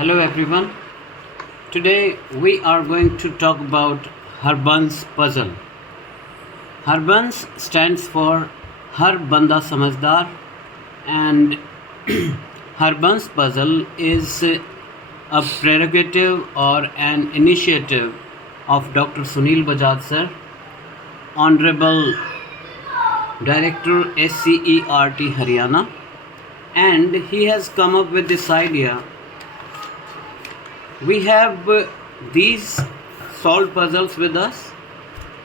Hello everyone. Today we are going to talk about Harbans Puzzle. Harbans stands for Har Banda Samajhdar, and Harbans Puzzle is a prerogative or an initiative of Dr. Sunil Bajaj sir, Honorable Director SCERT Haryana, and he has come up with this idea. We have these solved puzzles with us,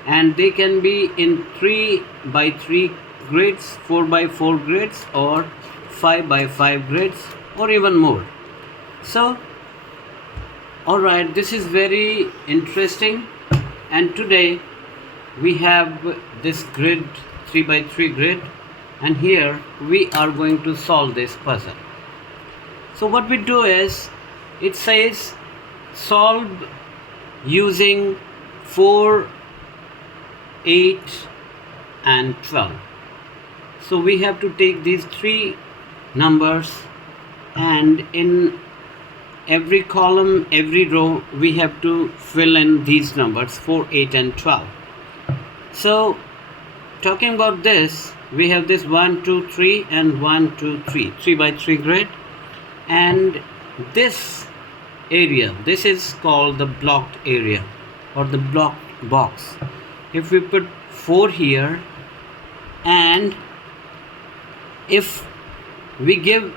and they can be in 3 by 3 grids, 4 by 4 grids, or 5 by 5 grids, or even more. So alright, this is very interesting, and today we have this grid, 3 by 3 grid, and here we are going to solve this puzzle. So what we do is, it says solve using 4, 8 and 12. So we have to take these 3 numbers, and in every column, every row, we have to fill in these numbers 4, 8 and 12. So talking about this, we have this 1, 2, 3 and 1, 2, 3, 3 by 3 grid, and this area, this is called the blocked area or the blocked box. If we put 4 here, and if we give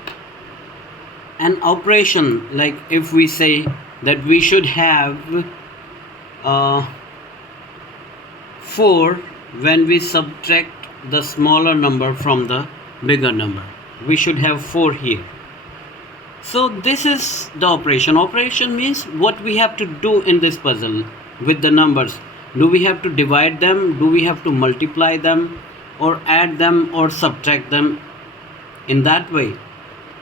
an operation, like if we say that we should have 4 when we subtract the smaller number from the bigger number, we should have 4 here. So this is the operation. Operation means what we have to do in this puzzle with the numbers. Do we have to divide them? Do we have to multiply them, or add them, or subtract them? In that way,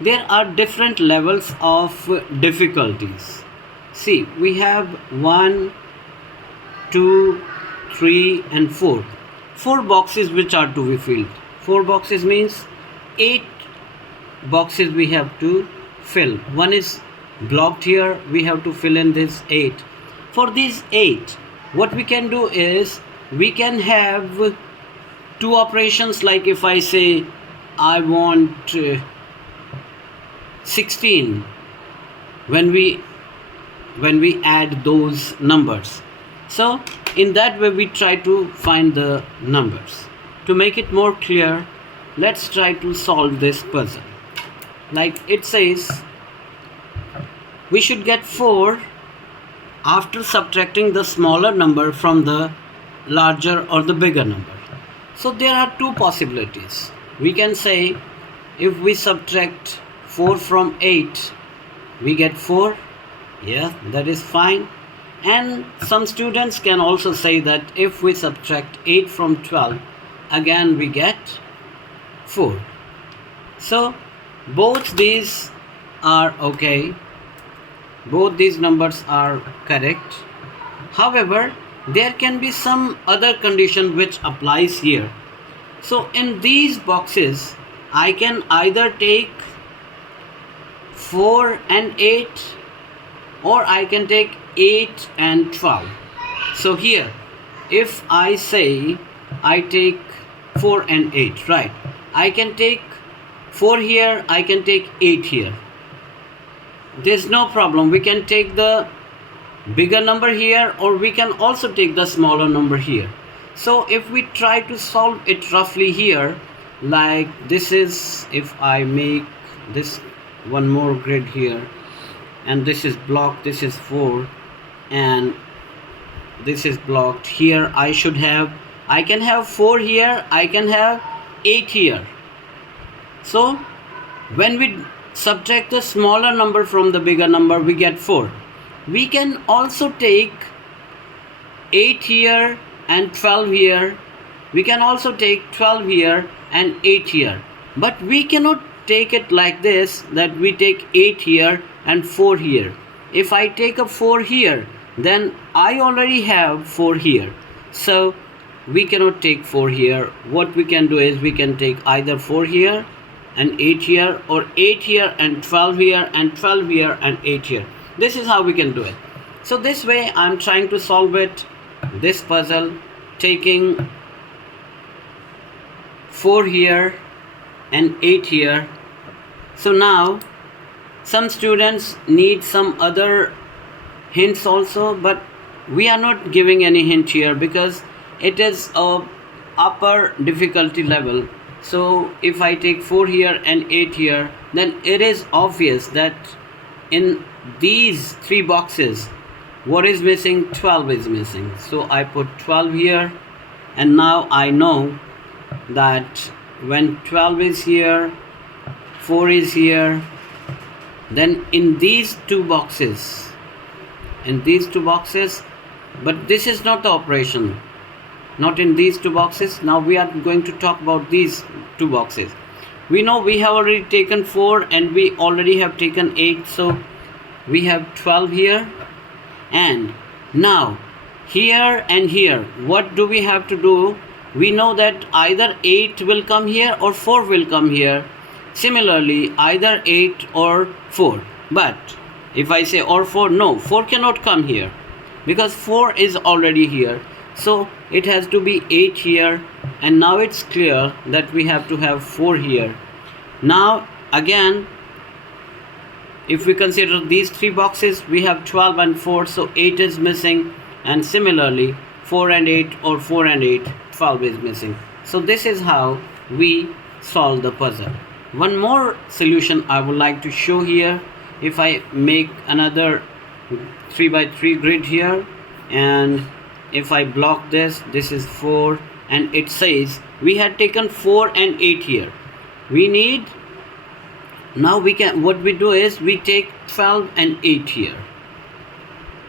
there are different levels of difficulties. See, we have 1, 2, 3 and 4. 4 boxes which are to be filled. 4 boxes means 8 boxes we have to fill. One is blocked here, we have to fill in this 8. For these 8, what we can do is, we can have 2 operations. Like if I say I want 16 when we add those numbers. So in that way we try to find the numbers. To make it more clear, let's try to solve this puzzle. Like it says, we should get 4 after subtracting the smaller number from the larger or the bigger number. So there are 2 possibilities. We can say, if we subtract 4 from 8, we get 4. Yeah, that is fine. And some students can also say that if we subtract 8 from 12, again we get 4. So both these are okay. Both these numbers are correct. However, there can be some other condition which applies here. So in these boxes, I can either take 4 and 8, or I can take 8 and 12. So here, if I say I take 4 and 8, right, I can take 4 here, I can take 8 here. There's no problem. We can take the bigger number here, or we can also take the smaller number here. So if we try to solve it roughly here, like this is, if I make this one more grid here, and this is blocked, this is 4, and this is blocked. Here I can have 4 here, I can have 8 here. So when we subtract the smaller number from the bigger number, we get 4. We can also take 8 here and 12 here. We can also take 12 here and 8 here. But we cannot take it like this, that we take 8 here and 4 here. If I take a 4 here, then I already have 4 here. So we cannot take 4 here. What we can do is, we can take either 4 here and 8 here, or 8 here and 12 here, and 12 here and 8 here. This is how we can do it. So this way I'm trying to solve it, this puzzle, taking 4 here and 8 here. So now some students need some other hints also, but we are not giving any hint here because it is a upper difficulty level. So if I take 4 here and 8 here, then it is obvious that in these 3 boxes, what is missing? 12 is missing. So I put 12 here, and now I know that when 12 is here, 4 is here, then in these two boxes, but this is not the operation, not in these 2 boxes. Now we are going to talk about these 2 boxes. We know we have already taken 4 and we already have taken 8, so we have 12 here. And now here and here, what do we have to do? We know that either 8 will come here or 4 will come here. Similarly, either 8 or 4. But if I say or 4, no, 4 cannot come here because 4 is already here. So it has to be 8 here, and now it's clear that we have to have 4 here. Now again, if we consider these 3 boxes, we have 12 and 4, so 8 is missing, and similarly 4 and 8 or 4 and 8, 12 is missing. So this is how we solve the puzzle. One more solution I would like to show here. If I make another 3 by 3 grid here, and if I block this, this is 4, and it says we had taken 4 and 8 here. We need, now we can, what we do is we take 12 and 8 here.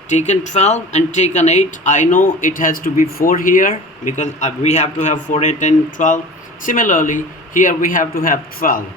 Taken 12 and taken 8, I know it has to be 4 here because we have to have 4, 8 and 12. Similarly, here we have to have 12.